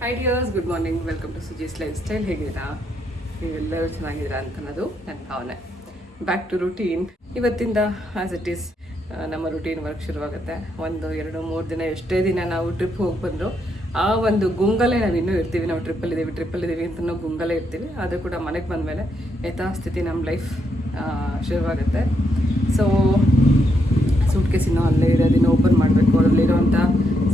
High dears, good morning. Welcome to Suji's lifestyle. ಹೇಗಿದ್ದೀರಾ? ನೀವೆಲ್ಲರೂ ಚೆನ್ನಾಗಿದ್ದೀರಾ ಅಂತ ಅನ್ನೋದು ನನ್ನ ಭಾವನೆ. Back to routine. ಇವತ್ತಿಂದ ಆ್ಯಸ್ ಇಟ್ ಈಸ್ ನಮ್ಮ ರುಟೀನ್ ವರ್ಕ್ ಶುರುವಾಗುತ್ತೆ. 1, 2, 3 ದಿನ ಎಷ್ಟೇ ದಿನ ನಾವು ಟ್ರಿಪ್ ಹೋಗಿ ಬಂದರೂ ಆ ಒಂದು ಗುಂಗಲ್ಲೇ ನಾವು ಇನ್ನೂ ಇರ್ತೀವಿ. ನಾವು ಟ್ರಿಪ್ಪಲ್ಲಿದ್ದೀವಿ ಅಂತ ನಾವು ಗುಂಗಲ್ಲೇ ಇರ್ತೀವಿ. ಅದು ಕೂಡ ಮನೆಗೆ ಬಂದಮೇಲೆ ಯಥಾಸ್ಥಿತಿ ನಮ್ಮ ಲೈಫ್ ಶುರುವಾಗುತ್ತೆ. ಸೊ ಸೂಟ್ ಕೇಸ್ ಇನ್ನೂ ಅಲ್ಲೇ ಇರೋದಿನ್ನು ಓಪನ್ ಮಾಡಬೇಕು. ಅದರಲ್ಲಿರೋಂಥ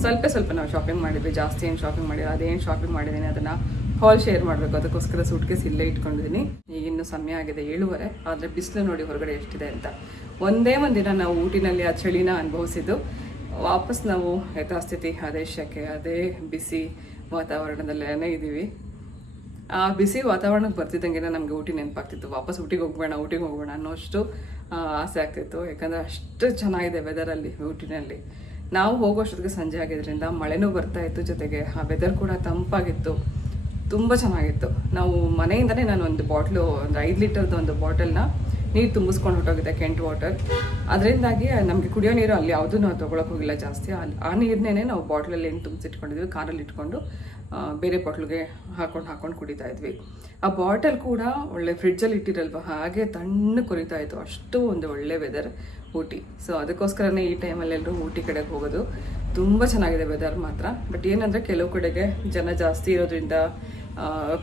ಸ್ವಲ್ಪ ನಾವು ಶಾಪಿಂಗ್ ಮಾಡಿದ್ವಿ. ಜಾಸ್ತಿ ಏನು ಶಾಪಿಂಗ್ ಮಾಡಿಲ್ಲ. ಅದೇನು ಶಾಪಿಂಗ್ ಮಾಡಿದ್ದೀನಿ ಅದನ್ನು ಹಾಲ್ ಶೇರ್ ಮಾಡಬೇಕು. ಅದಕ್ಕೋಸ್ಕರ ಸೂಟ್ ಕೇಸ್ ಇಲ್ಲೇ ಇಟ್ಕೊಂಡಿದ್ದೀನಿ. ಈಗ ಇನ್ನೂ ಸಮಯ ಆಗಿದೆ 7:30. ಆದರೆ ಬಿಸಿಲು ನೋಡಿ ಹೊರಗಡೆ ಎಷ್ಟಿದೆ ಅಂತ. ಒಂದೇ ಒಂದಿನ ನಾವು ಊಟಿನಲ್ಲಿ ಆ ಚಳಿನ ಅನುಭವಿಸಿದ್ದು. ವಾಪಸ್ ನಾವು ಯಥಾಸ್ಥಿತಿ ಅದೇ ಶೆಕೆ, ಅದೇ ಬಿಸಿ ವಾತಾವರಣದಲ್ಲೇ ಇದ್ದೀವಿ. ಆ ಬಿಸಿ ವಾತಾವರಣಕ್ಕೆ ಬರ್ತಿದ್ದಂಗೆ ನಮಗೆ ಊಟಿ ನೆನಪಾಗ್ತಿತ್ತು. ವಾಪಸ್ ಊಟಿಗೆ ಹೋಗೋಣ ಅನ್ನೋಷ್ಟು ಆಸೆ ಆಗ್ತಿತ್ತು. ಯಾಕಂದರೆ ಅಷ್ಟು ಚೆನ್ನಾಗಿದೆ ವೆದರಲ್ಲಿ ಊಟಿನಲ್ಲಿ. ನಾವು ಹೋಗೋಷ್ಟೊತ್ತಿಗೆ ಸಂಜೆ ಆಗಿದ್ದರಿಂದ ಮಳೆನೂ ಬರ್ತಾಯಿತ್ತು. ಜೊತೆಗೆ ಆ ವೆದರ್ ಕೂಡ ತಂಪಾಗಿತ್ತು, ತುಂಬ ಚೆನ್ನಾಗಿತ್ತು. ನಾವು ಮನೆಯಿಂದನೇ ನಾನು ಒಂದು 5 ಲೀಟರ್ದು ಒಂದು ಬಾಟಲ್ನ ನೀರು ತುಂಬಿಸ್ಕೊಂಡು ಹೊಟ್ಟೋಗಿದೆ, ಕೆಂಟ್ ವಾಟರ್. ಅದರಿಂದಾಗಿ ನಮಗೆ ಕುಡಿಯೋ ನೀರು ಅಲ್ಲಿ ಯಾವುದೂ ನಾವು ತೊಗೊಳಕ್ಕೆ ಹೋಗಿಲ್ಲ ಜಾಸ್ತಿ. ಆ ನೀರನ್ನೇ ನಾವು ಬಾಟ್ಲಲ್ಲಿ ಏನು ತುಂಬಿಸಿಟ್ಕೊಂಡಿದ್ವಿ, ಕಾರಲ್ಲಿ ಇಟ್ಕೊಂಡು ಬೇರೆ ಬಾಟ್ಲಿಗೆ ಹಾಕೊಂಡು ಕುಡಿತಾ ಇದ್ವಿ. ಆ ಬಾಟಲ್ ಕೂಡ ಒಳ್ಳೆ ಫ್ರಿಡ್ಜಲ್ಲಿ ಇಟ್ಟಿರಲ್ವ, ಹಾಗೆ ತಣ್ಣಗೆ ಕೊರಿತಾ ಇತ್ತು. ಅಷ್ಟು ಒಂದು ಒಳ್ಳೆ ವೆದರ್ ಊಟಿ. ಸೊ ಅದಕ್ಕೋಸ್ಕರನೇ ಈ ಟೈಮಲ್ಲಿ ಎಲ್ಲರೂ ಊಟಿ ಕಡೆಗೆ ಹೋಗೋದು. ತುಂಬ ಚೆನ್ನಾಗಿದೆ ವೆದರ್ ಮಾತ್ರ. ಬಟ್ ಏನಂದರೆ ಕೆಲವು ಕಡೆಗೆ ಜನ ಜಾಸ್ತಿ ಇರೋದ್ರಿಂದ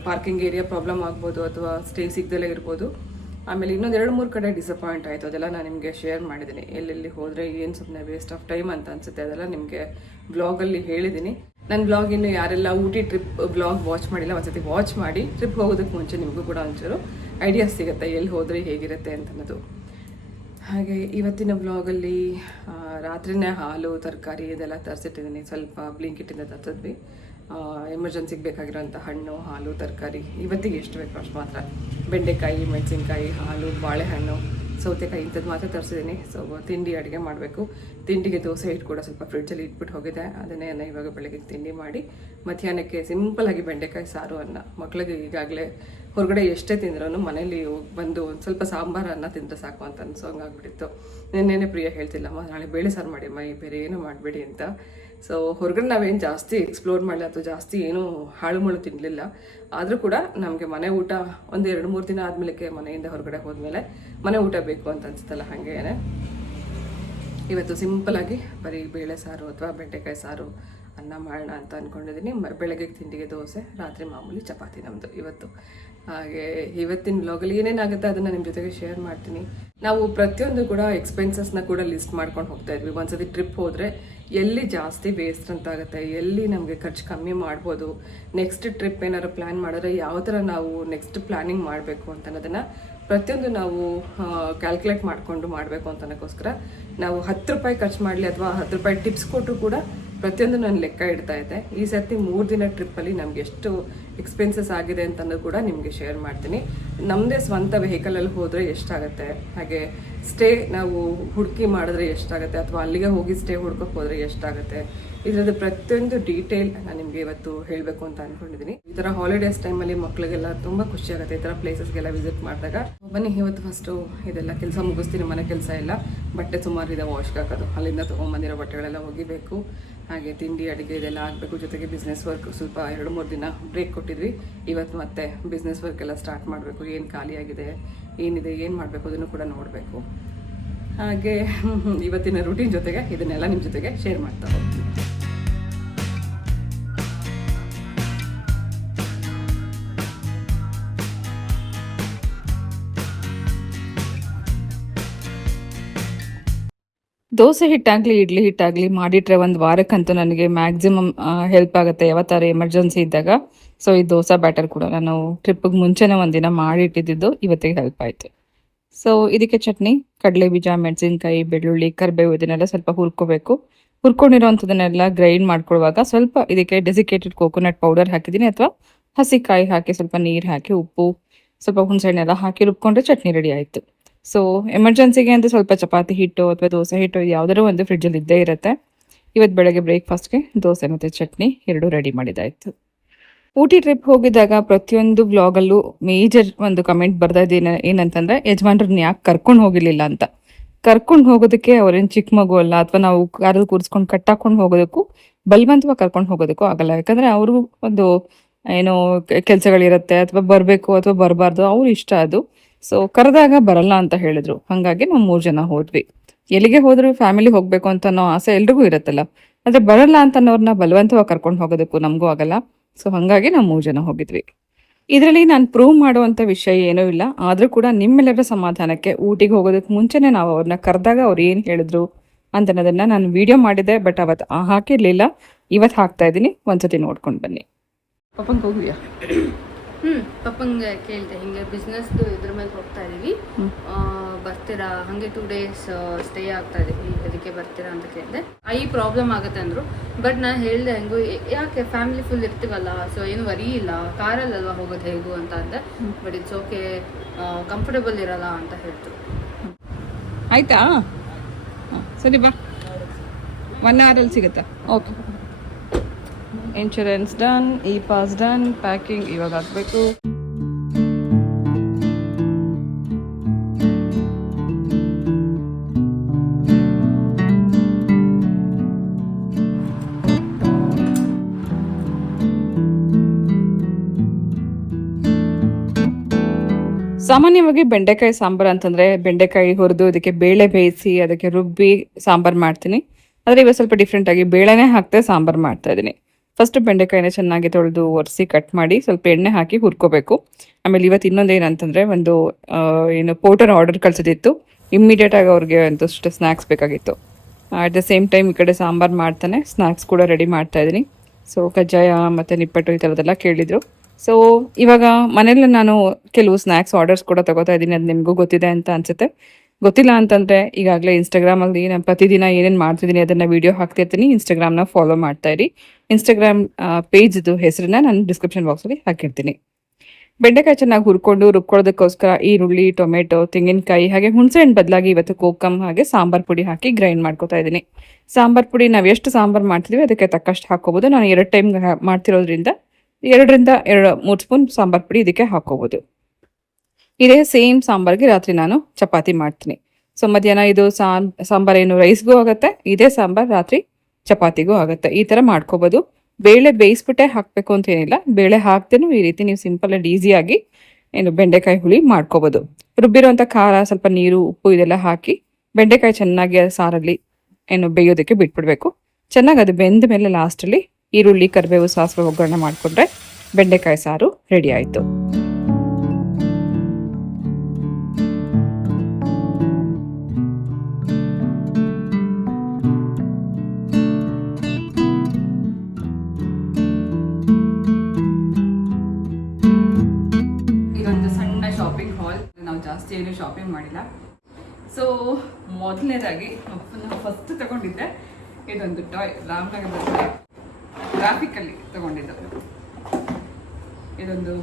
ಪಾರ್ಕಿಂಗ್ ಏರಿಯಾ ಪ್ರಾಬ್ಲಮ್ ಆಗ್ಬೋದು, ಅಥವಾ ಸ್ಟೇ ಸಿಗ್ದಲೇ ಇರ್ಬೋದು. ಆಮೇಲೆ ಇನ್ನೊಂದು 2-3 ಕಡೆ ಡಿಸಪಾಯಿಂಟ್ ಆಯಿತು. ಅದೆಲ್ಲ ನಾನು ನಿಮಗೆ ಶೇರ್ ಮಾಡಿದ್ದೀನಿ. ಎಲ್ಲೆಲ್ಲಿ ಹೋದರೆ ಏನು ಸುಮ್ಮನೆ ವೇಸ್ಟ್ ಆಫ್ ಟೈಮ್ ಅಂತ ಅನಿಸುತ್ತೆ. ಅದೆಲ್ಲ ನಿಮಗೆ ಬ್ಲಾಗಲ್ಲಿ ಹೇಳಿದ್ದೀನಿ. ನನ್ನ ಬ್ಲಾಗ್ ಇನ್ನು ಯಾರೆಲ್ಲ ಊಟಿ ಟ್ರಿಪ್ ಬ್ಲಾಗ್ ವಾಚ್ ಮಾಡಿಲ್ಲ, ಒಂದ್ಸತಿ ವಾಚ್ ಮಾಡಿ. ಟ್ರಿಪ್ ಹೋಗೋದಕ್ಕೆ ಮುಂಚೆ ನಿಮಗೂ ಕೂಡ ಒಂಚೂರು ಐಡಿಯಾಸ್ ಸಿಗುತ್ತೆ, ಎಲ್ಲಿ ಹೋದರೆ ಹೇಗಿರುತ್ತೆ ಅಂತನ್ನೋದು. ಹಾಗೆ ಇವತ್ತಿನ ಬ್ಲಾಗಲ್ಲಿ ರಾತ್ರಿನೇ ಹಾಲು ತರಕಾರಿ ಇದೆಲ್ಲ ತರಿಸಿಟ್ಟಿದ್ದೀನಿ. ಸ್ವಲ್ಪ ಬ್ಲಿಂಕಿಟ್ಟಿಂದ ತರಿಸಿದ್ವಿ. ಎಮರ್ಜೆನ್ಸಿಗೆ ಬೇಕಾಗಿರೋಂಥ ಹಣ್ಣು, ಹಾಲು, ತರಕಾರಿ ಇವತ್ತಿಗೆ ಎಷ್ಟು ಬೇಕು ಅಷ್ಟು ಮಾತ್ರ. ಬೆಂಡೆಕಾಯಿ, ಮೆಣಸಿನ್ಕಾಯಿ, ಹಾಲು, ಬಾಳೆಹಣ್ಣು, ಸೌತೆಕಾಯಿ ಇಂಥದ್ದು ಮಾತ್ರ ತರಿಸಿದ್ದೀನಿ. ಸೊ ತಿಂಡಿ ಅಡುಗೆ ಮಾಡಬೇಕು. ತಿಂಡಿಗೆ ದೋಸೆ ಹಿಟ್ಟು ಕೂಡ ಸ್ವಲ್ಪ ಫ್ರಿಡ್ಜಲ್ಲಿ ಇಟ್ಬಿಟ್ಟು ಹೋಗಿದೆ. ಅದನ್ನೇ ಇವಾಗ ಬೆಳಗ್ಗೆ ತಿಂಡಿ ಮಾಡಿ ಮಧ್ಯಾಹ್ನಕ್ಕೆ ಸಿಂಪಲ್ಲಾಗಿ ಬೆಂಡೆಕಾಯಿ ಸಾರು, ಅನ್ನ. ಮಕ್ಕಳಿಗೆ ಈಗಾಗಲೇ ಹೊರಗಡೆ ಎಷ್ಟೇ ತಿಂದ್ರೂ ಮನೇಲಿ ಬಂದು ಒಂದು ಸ್ವಲ್ಪ ಸಾಂಬಾರು ಅನ್ನ ತಿಂದರೆ ಸಾಕು ಅಂತ ಅನ್ಸೋಂಗಾಗ್ಬಿಟ್ಟಿತ್ತು. ನಿನ್ನೆನೇ ಪ್ರಿಯ ಹೇಳ್ತಿಲ್ಲಮ್ಮ, ನಾಳೆ ಬೇಳೆ ಸಾರು ಮಾಡಿ ಅಮ್ಮ, ಬೇರೆ ಏನೂ ಮಾಡಬೇಡಿ ಅಂತ. ಸೊ ಹೊರಗಡೆ ನಾವೇನು ಜಾಸ್ತಿ ಎಕ್ಸ್ಪ್ಲೋರ್ ಮಾಡಲಿ ಅಥವಾ ಜಾಸ್ತಿ ಏನೂ ಹಾಳು ತಿನ್ನಲಿಲ್ಲ. ಆದರೂ ಕೂಡ ನಮಗೆ ಮನೆ ಊಟ ಒಂದು 2-3 ದಿನ ಆದಮೇಲೆ ಮನೆಯಿಂದ ಹೊರಗಡೆ ಹೋದ್ಮೇಲೆ ಮನೆ ಊಟ ಬೇಕು ಅಂತ ಅನ್ಸುತ್ತಲ್ಲ, ಹಾಗೇನೆ ಇವತ್ತು ಸಿಂಪಲಾಗಿ ಬರೀ ಬೇಳೆ ಸಾರು ಅಥವಾ ಬೆಂಡೆಕಾಯಿ ಸಾರು ಅನ್ನ ಮಾಡೋಣ ಅಂತ ಅಂದ್ಕೊಂಡಿದ್ದೀನಿ. ಬೆಳಗ್ಗೆ ತಿಂಡಿಗೆ ದೋಸೆ, ರಾತ್ರಿ ಮಾಮೂಲಿ ಚಪಾತಿ ನಮ್ಮದು ಇವತ್ತು. ಹಾಗೆ ಇವತ್ತಿನ ಬ್ಲಾಗಲ್ಲಿ ಏನೇನಾಗುತ್ತೆ ಅದನ್ನು ನಿಮ್ಮ ಜೊತೆಗೆ ಶೇರ್ ಮಾಡ್ತೀನಿ. ನಾವು ಪ್ರತಿಯೊಂದು ಕೂಡ ಎಕ್ಸ್ಪೆನ್ಸಸ್ನ ಕೂಡ ಲಿಸ್ಟ್ ಮಾಡ್ಕೊಂಡು ಹೋಗ್ತಾ ಇದ್ವಿ. ಒಂದ್ಸತಿ ಟ್ರಿಪ್ ಹೋದರೆ ಎಲ್ಲಿ ಜಾಸ್ತಿ ವೇಸ್ಟ್ ಅಂತಾಗುತ್ತೆ, ಎಲ್ಲಿ ನಮಗೆ ಖರ್ಚು ಕಮ್ಮಿ ಮಾಡ್ಬೋದು, ನೆಕ್ಸ್ಟ್ ಟ್ರಿಪ್ ಏನಾದ್ರು ಪ್ಲ್ಯಾನ್ ಮಾಡಿದ್ರೆ ಯಾವ ಥರ ನಾವು ನೆಕ್ಸ್ಟ್ ಪ್ಲ್ಯಾನಿಂಗ್ ಮಾಡಬೇಕು ಅಂತ ಅನ್ನೋದನ್ನು ಪ್ರತಿಯೊಂದು ನಾವು ಕ್ಯಾಲ್ಕುಲೇಟ್ ಮಾಡಿಕೊಂಡು ಮಾಡಬೇಕು ಅಂತನಕ್ಕೋಸ್ಕರ ನಾವು 10 ರೂಪಾಯಿ ಖರ್ಚು ಮಾಡಲಿ ಅಥವಾ 10 ರೂಪಾಯಿ ಟಿಪ್ಸ್ ಕೊಟ್ಟರು ಕೂಡ ಪ್ರತಿಯೊಂದು ನಾನು ಲೆಕ್ಕ ಇಡ್ತಾ ಇದ್ದೆ. ಈ ಸರ್ತಿ 3 ದಿನ ಟ್ರಿಪ್ಪಲ್ಲಿ ನಮ್ಗೆ ಎಷ್ಟು ಎಕ್ಸ್ಪೆನ್ಸಸ್ ಆಗಿದೆ ಅಂತಂದು ಕೂಡ ನಿಮಗೆ ಶೇರ್ ಮಾಡ್ತೀನಿ. ನಮ್ಮದೇ ಸ್ವಂತ ವೆಹಿಕಲಲ್ಲಿ ಹೋದರೆ ಎಷ್ಟಾಗುತ್ತೆ, ಹಾಗೆ ಸ್ಟೇ ನಾವು ಹುಡುಕಿ ಮಾಡಿದ್ರೆ ಎಷ್ಟಾಗುತ್ತೆ, ಅಥವಾ ಅಲ್ಲಿಗೆ ಹೋಗಿ ಸ್ಟೇ ಹುಡ್ಕೋಕೆ ಹೋದರೆ ಎಷ್ಟಾಗುತ್ತೆ, ಇದರದ್ದು ಪ್ರತಿಯೊಂದು ಡೀಟೇಲ್ ನಾನು ನಿಮಗೆ ಇವತ್ತು ಹೇಳಬೇಕು ಅಂತ ಅಂದ್ಕೊಂಡಿದ್ದೀನಿ. ಈ ಥರ ಹಾಲಿಡೇಸ್ ಟೈಮಲ್ಲಿ ಮಕ್ಕಳಿಗೆಲ್ಲ ತುಂಬ ಖುಷಿ ಆಗುತ್ತೆ ಈ ಥರ ಪ್ಲೇಸಸ್ಗೆಲ್ಲ ವಿಸಿಟ್ ಮಾಡಿದಾಗ. ಬನ್ನಿ ಇವತ್ತು ಫಸ್ಟು ಇದೆಲ್ಲ ಕೆಲಸ ಮುಗಿಸ್ತೀನಿ. ಮನೆ ಕೆಲಸ ಎಲ್ಲ ಬಟ್ಟೆ ಸುಮಾರು ಇದೆ ವಾಶ್ಗೆ ಹಾಕೋದು, ಅಲ್ಲಿಂದ ತೊಗೊಂಬಂದಿರೋ ಬಟ್ಟೆಗಳೆಲ್ಲ ಒಗಿಬೇಕು. ಹಾಗೆ ತಿಂಡಿ ಅಡುಗೆ ಇದೆಲ್ಲ ಆಗಬೇಕು. ಜೊತೆಗೆ ಬಿಸ್ನೆಸ್ ವರ್ಕ್ ಸ್ವಲ್ಪ 2-3 ದಿನ ಬ್ರೇಕ್ ಕೊಟ್ಟಿದ್ವಿ. ಇವತ್ತು ಮತ್ತೆ ಬಿಸ್ನೆಸ್ ವರ್ಕ್ ಎಲ್ಲ ಸ್ಟಾರ್ಟ್ ಮಾಡಬೇಕು. ಏನು ಖಾಲಿಯಾಗಿದೆ, ಏನಿದೆ, ಏನು ಮಾಡಬೇಕು ಅದನ್ನು ಕೂಡ ನೋಡಬೇಕು. ಹಾಗೆ ಇವತ್ತಿನ ರೂಟೀನ್ ಜೊತೆಗೆ ಇದನ್ನೆಲ್ಲ ನಿಮ್ಮ ಜೊತೆಗೆ ಶೇರ್ ಮಾಡ್ತಾ ಹೋಗ್ತೀನಿ. ದೋಸೆ ಹಿಟ್ಟಾಗಲಿ ಇಡ್ಲಿ ಹಿಟ್ಟಾಗಲಿ ಮಾಡಿಟ್ರೆ ಒಂದು ವಾರಕ್ಕಂತೂ ನನಗೆ ಮ್ಯಾಕ್ಸಿಮಮ್ ಹೆಲ್ಪ್ ಆಗುತ್ತೆ ಯಾವತ್ತಾರು ಎಮರ್ಜೆನ್ಸಿ ಇದ್ದಾಗ. ಸೊ ಈ ದೋಸೆ ಬ್ಯಾಟರ್ ಕೂಡ ನಾನು ಟ್ರಿಪ್ಪಿಗೆ ಮುಂಚೆನೇ ಒಂದಿನ ಮಾಡಿಟ್ಟಿದ್ದು ಇವತ್ತಿಗೆ ಹೆಲ್ಪ್ ಆಯಿತು. ಸೊ ಇದಕ್ಕೆ ಚಟ್ನಿ, ಕಡಲೆ ಬೀಜ, ಮೆಣಸಿನ್ಕಾಯಿ, ಬೆಳ್ಳುಳ್ಳಿ, ಕರಿಬೇವು ಇದನ್ನೆಲ್ಲ ಸ್ವಲ್ಪ ಹುರ್ಕೋಬೇಕು. ಹುರ್ಕೊಂಡಿರೋವಂಥದ್ದನ್ನೆಲ್ಲ ಗ್ರೈಂಡ್ ಮಾಡ್ಕೊಳ್ಳುವಾಗ ಸ್ವಲ್ಪ ಇದಕ್ಕೆ ಡೆಸಿಕೇಟೆಡ್ ಕೋಕೋನಟ್ ಪೌಡರ್ ಹಾಕಿದ್ದೀನಿ, ಅಥವಾ ಹಸಿಕಾಯಿ ಹಾಕಿ ಸ್ವಲ್ಪ ನೀರು ಹಾಕಿ ಉಪ್ಪು ಸ್ವಲ್ಪ ಹುಣಸೆಹಣ್ಣೆಲ್ಲ ಹಾಕಿ ರುಬ್ಕೊಂಡ್ರೆ ಚಟ್ನಿ ರೆಡಿ ಆಯಿತು. ಸೊ ಎಮರ್ಜೆನ್ಸಿಗೆ ಅಂತ ಸ್ವಲ್ಪ ಚಪಾತಿ ಹಿಟ್ಟು ಅಥವಾ ದೋಸೆ ಹಿಟ್ಟು ಯಾವುದಾದ್ರು ಒಂದು ಫ್ರಿಡ್ಜಲ್ಲಿ ಇದ್ದೇ ಇರುತ್ತೆ. ಇವತ್ತು ಬೆಳಗ್ಗೆ ಬ್ರೇಕ್ಫಾಸ್ಟ್ಗೆ ದೋಸೆ ಮತ್ತು ಚಟ್ನಿ ಎರಡೂ ರೆಡಿ ಮಾಡಿದ್ದಾಯಿತು. ಊಟಿ ಟ್ರಿಪ್ ಹೋಗಿದ್ದಾಗ ಪ್ರತಿಯೊಂದು ವ್ಲಾಗಲ್ಲೂ ಮೇಜರ್ ಒಂದು ಕಮೆಂಟ್ ಬರ್ತಾ ಇದ್ದೀನಿ, ಏನಂತಂದರೆ ಯಜಮಾನ್ರನ್ನ ಯಾಕೆ ಕರ್ಕೊಂಡು ಹೋಗಿರಲಿಲ್ಲ ಅಂತ. ಕರ್ಕೊಂಡು ಹೋಗೋದಕ್ಕೆ ಅವ್ರೇನು ಚಿಕ್ಕ ಮಗು ಅಲ್ಲ, ಅಥವಾ ನಾವು ಕಾರಲ್ಲಿ ಕೂರಿಸ್ಕೊಂಡು ಕಟ್ಟಾಕೊಂಡು ಹೋಗೋದಕ್ಕೂ ಬಲವಂತವಾಗಿ ಕರ್ಕೊಂಡು ಹೋಗೋದಕ್ಕೂ ಆಗಲ್ಲ. ಯಾಕಂದ್ರೆ ಅವ್ರಿಗೂ ಒಂದು ಏನೋ ಕೆಲಸಗಳಿರುತ್ತೆ, ಅಥವಾ ಬರಬೇಕು ಅಥವಾ ಬರಬಾರ್ದು, ಅವ್ರ ಇಷ್ಟ ಅದು. ಸೊ ಕರೆದಾಗ ಬರಲ್ಲ ಅಂತ ಹೇಳಿದ್ರು. ಹಾಗಾಗಿ ನಾವು 3 ಜನ ಹೋದ್ವಿ. ಎಲ್ಲಿಗೆ ಹೋದ್ರು ಫ್ಯಾಮಿಲಿ ಹೋಗ್ಬೇಕು ಅಂತ ಅನ್ನೋ ಆಸೆ ಎಲ್ರಿಗೂ ಇರುತ್ತಲ್ಲ, ಆದ್ರೆ ಬರಲ್ಲ ಅಂತ ಅನ್ನೋರ್ನ ಬಲವಂತವಾಗಿ ಕರ್ಕೊಂಡು ಹೋಗೋದಕ್ಕೂ ನಮಗೂ ಆಗಲ್ಲ. ಸೊ ಹಾಗಾಗಿ ನಾವು 3 ಜನ ಹೋಗಿದ್ವಿ. ಇದರಲ್ಲಿ ನಾನು ಪ್ರೂವ್ ಮಾಡುವಂಥ ವಿಷಯ ಏನೂ ಇಲ್ಲ. ಆದರೂ ಕೂಡ ನಿಮ್ಮೆಲ್ಲರ ಸಮಾಧಾನಕ್ಕೆ ಊಟಿಗೆ ಹೋಗೋದಕ್ಕೆ ಮುಂಚೆನೇ ನಾವು ಅವ್ರನ್ನ ಕರೆದಾಗ ಅವ್ರು ಏನು ಹೇಳಿದ್ರು ಅಂತನ್ನೋದನ್ನ ನಾನು ವಿಡಿಯೋ ಮಾಡಿದ್ದೆ, ಬಟ್ ಅವತ್ತು ಹಾಕಿರಲಿಲ್ಲ. ಇವತ್ತು ಹಾಕ್ತಾ ಇದ್ದೀನಿ, ಒಂದ್ಸತಿ ನೋಡ್ಕೊಂಡು ಬನ್ನಿ. ಪಪ್ಪಂಗೆ ಹೋಗಿದ್ಯಾ? ಪಪ್ಪಂಗೆ ಕೇಳಿದೆ, ಹಿಂಗೆ ಬಿಸ್ನೆಸ್ದು ಇದ್ರ ಮೇಲೆ ಹೋಗ್ತಾ ಇದೀವಿ, ಬರ್ತೀರಾ, ಹಾಗೆ 2 days ಸ್ಟೇ ಆಗ್ತಾ ಇದೀವಿ, ಅದಕ್ಕೆ ಬರ್ತೀರಾ ಅಂತ ಕೇಳಿದೆ. ಈ ಪ್ರಾಬ್ಲಮ್ ಆಗುತ್ತೆ ಅಂದರು. ಬಟ್ ನಾನು ಹೇಳಿದೆ ಹೆಂಗು, ಯಾಕೆ ಫ್ಯಾಮಿಲಿ ಫುಲ್ ಇರ್ತೀವಲ್ಲ, ಸೊ ಏನು ವರಿ ಇಲ್ಲ, ಕಾರಲ್ಲಲ್ವಾ ಹೋಗೋದು ಹೇಗೂ ಅಂತ ಅಂದೆ. ಬಟ್ ಇಟ್ಸ್ ಓಕೆ, ಕಂಫರ್ಟಬಲ್ ಇರಲ್ಲ ಅಂತ ಹೇಳ್ತು. ಆಯ್ತಾ? ಸರಿ ಬಾ, 1 hour ಅಲ್ಲಿ ಸಿಗುತ್ತಾ? Okay. Insurance done, E pass done, packing ಇವಾಗ ಹಾಕಬೇಕು. ಸಾಮಾನ್ಯವಾಗಿ ಬೆಂಡೆಕಾಯಿ ಸಾಂಬಾರು ಅಂತಂದರೆ ಬೆಂಡೆಕಾಯಿ ಹುರಿದು ಅದಕ್ಕೆ ಬೇಳೆ ಬೇಯಿಸಿ ಅದಕ್ಕೆ ರುಬ್ಬಿ ಸಾಂಬಾರು ಮಾಡ್ತೀನಿ. ಆದರೆ ಇವಾಗ ಸ್ವಲ್ಪ ಡಿಫ್ರೆಂಟಾಗಿ ಬೇಳೆನೇ ಹಾಕ್ತೆ ಸಾಂಬಾರು ಮಾಡ್ತಾ ಇದ್ದೀನಿ. ಫಸ್ಟ್ ಬೆಂಡೆಕಾಯಿನ ಚೆನ್ನಾಗಿ ತೊಳೆದು ಒರೆಸಿ ಕಟ್ ಮಾಡಿ ಸ್ವಲ್ಪ ಎಣ್ಣೆ ಹಾಕಿ ಹುರ್ಕೋಬೇಕು. ಆಮೇಲೆ ಇವತ್ತು ಇನ್ನೊಂದು ಏನಂತಂದರೆ, ಒಂದು ಏನು ಪೌಡರ್ ಆರ್ಡರ್ ಕಳಿಸೋದಿತ್ತು. ಇಮ್ಮಿಡಿಯೇಟಾಗಿ ಅವ್ರಿಗೆ ಒಂದಷ್ಟು ಸ್ನ್ಯಾಕ್ಸ್ ಬೇಕಾಗಿತ್ತು. ಅಟ್ ದ ಸೇಮ್ ಟೈಮ್ ಈ ಕಡೆ ಸಾಂಬಾರು ಮಾಡ್ತಾನೆ ಸ್ನ್ಯಾಕ್ಸ್ ಕೂಡ ರೆಡಿ ಮಾಡ್ತಾ ಇದ್ದೀನಿ. ಸೊ ಕಜ್ಜಾಯ ಮತ್ತು ನಿಪ್ಪಟ್ಟು ಈ ಥರದ್ದೆಲ್ಲ ಕೇಳಿದರು. ಸೊ ಇವಾಗ ಮನೇಲಿ ನಾನು ಕೆಲವು ಸ್ನ್ಯಾಕ್ಸ್ ಆರ್ಡರ್ಸ್ ಕೂಡ ತಗೋತಾ ಇದ್ದೀನಿ. ಅದು ನಿಮಗೂ ಗೊತ್ತಿದೆ ಅಂತ ಅನ್ಸುತ್ತೆ. ಗೊತ್ತಿಲ್ಲ ಅಂತಂದರೆ ಈಗಾಗಲೇ ಇನ್ಸ್ಟಾಗ್ರಾಮಲ್ಲಿ ನಾನು ಪ್ರತಿದಿನ ಏನೇನು ಮಾಡ್ತಿದ್ದೀನಿ ಅದನ್ನು ವೀಡಿಯೋ ಹಾಕ್ತಿರ್ತೀನಿ. ಇನ್ಸ್ಟಾಗ್ರಾಮ್ನ ಫಾಲೋ ಮಾಡ್ತಾ ಇರಿ. ಇನ್ಸ್ಟಾಗ್ರಾಮ್ ಪೇಜ್ದು ಹೆಸರನ್ನ ನಾನು ಡಿಸ್ಕ್ರಿಪ್ಷನ್ ಬಾಕ್ಸಲ್ಲಿ ಹಾಕಿರ್ತೀನಿ. ಬೆಂಡೆಕಾಯಿ ಚೆನ್ನಾಗಿ ಹುರ್ಕೊಂಡು ರುಬ್ಕೊಳ್ಳೋದಕ್ಕೋಸ್ಕರ ಈರುಳ್ಳಿ, ಟೊಮೆಟೊ, ತೆಂಗಿನಕಾಯಿ ಹಾಗೆ ಹುಣಸೆಹಣ್ಣು ಬದಲಾಗಿ ಇವತ್ತು ಕೋಕಮ್ ಹಾಗೆ ಸಾಂಬಾರು ಪುಡಿ ಹಾಕಿ ಗ್ರೈಂಡ್ ಮಾಡ್ಕೊತಾ ಇದ್ದೀನಿ. ಸಾಂಬಾರು ಪುಡಿ ನಾವು ಎಷ್ಟು ಸಾಂಬಾರು ಮಾಡ್ತಿದ್ವಿ ಅದಕ್ಕೆ ತಕ್ಕಷ್ಟು ಹಾಕ್ಕೋಬೋದು. ನಾನು 2 ಟೈಮ್ ಮಾಡ್ತಿರೋದ್ರಿಂದ 2 ರಿಂದ 3 ಸ್ಪೂನ್ ಸಾಂಬಾರು ಪುಡಿ ಇದಕ್ಕೆ ಹಾಕೋಬೋದು. ಇದೇ ಸೇಮ್ ಸಾಂಬಾರಿಗೆ ರಾತ್ರಿ ನಾನು ಚಪಾತಿ ಮಾಡ್ತೀನಿ. ಸೊ ಮಧ್ಯಾಹ್ನ ಇದು ಸಾಂಬಾರೇನು ರೈಸ್ಗೂ ಆಗುತ್ತೆ, ಇದೇ ಸಾಂಬಾರು ರಾತ್ರಿ ಚಪಾತಿಗೂ ಆಗುತ್ತೆ. ಈ ಥರ ಮಾಡ್ಕೋಬೋದು. ಬೇಳೆ ಬೇಯಿಸ್ಬಿಟ್ಟೆ ಹಾಕಬೇಕು ಅಂತ ಏನಿಲ್ಲ, ಬೇಳೆ ಹಾಕ್ದೇನು ಈ ರೀತಿ ನೀವು ಸಿಂಪಲ್ ಆ್ಯಂಡ್ ಈಸಿಯಾಗಿ ಏನು ಬೆಂಡೆಕಾಯಿ ಹುಳಿ ಮಾಡ್ಕೋಬೋದು. ರುಬ್ಬಿರೋಂಥ ಖಾರ, ಸ್ವಲ್ಪ ನೀರು, ಉಪ್ಪು ಇದೆಲ್ಲ ಹಾಕಿ ಬೆಂಡೆಕಾಯಿ ಚೆನ್ನಾಗಿ ಸಾರಲ್ಲಿ ಏನು ಬೇಯೋದಕ್ಕೆ ಬಿಟ್ಬಿಡ್ಬೇಕು. ಚೆನ್ನಾಗಿ ಅದು ಬೆಂದ ಮೇಲೆ ಲಾಸ್ಟಲ್ಲಿ ಈರುಳ್ಳಿ, ಕರಿಬೇವು, ಸಾಸಿವೆ ಒಗ್ಗರಣೆ ಮಾಡಿಕೊಂಡ್ರೆ ಬೆಂಡೆಕಾಯಿ ಸಾರು ರೆಡಿ ಆಯಿತು. ಇದೊಂದು ಸಣ್ಣ ಶಾಪಿಂಗ್ ಹಾಲ್. ನಾವು ಜಾಸ್ತಿ ಏನು ಶಾಪಿಂಗ್ ಮಾಡಿಲ್ಲ. ಸೊ ಮೊದಲನೇದಾಗಿ ನಾವು ಫಸ್ಟ್ ತಗೊಂಡಿದ್ದೆ ಇದೊಂದು ಟಾಯ್, ರಾಮನಗರದಲ್ಲಿ ಟ್ರಾಫಿಕಲ್ಲಿ ತಗೊಂಡಿದ್ದು. ಇದೊಂದು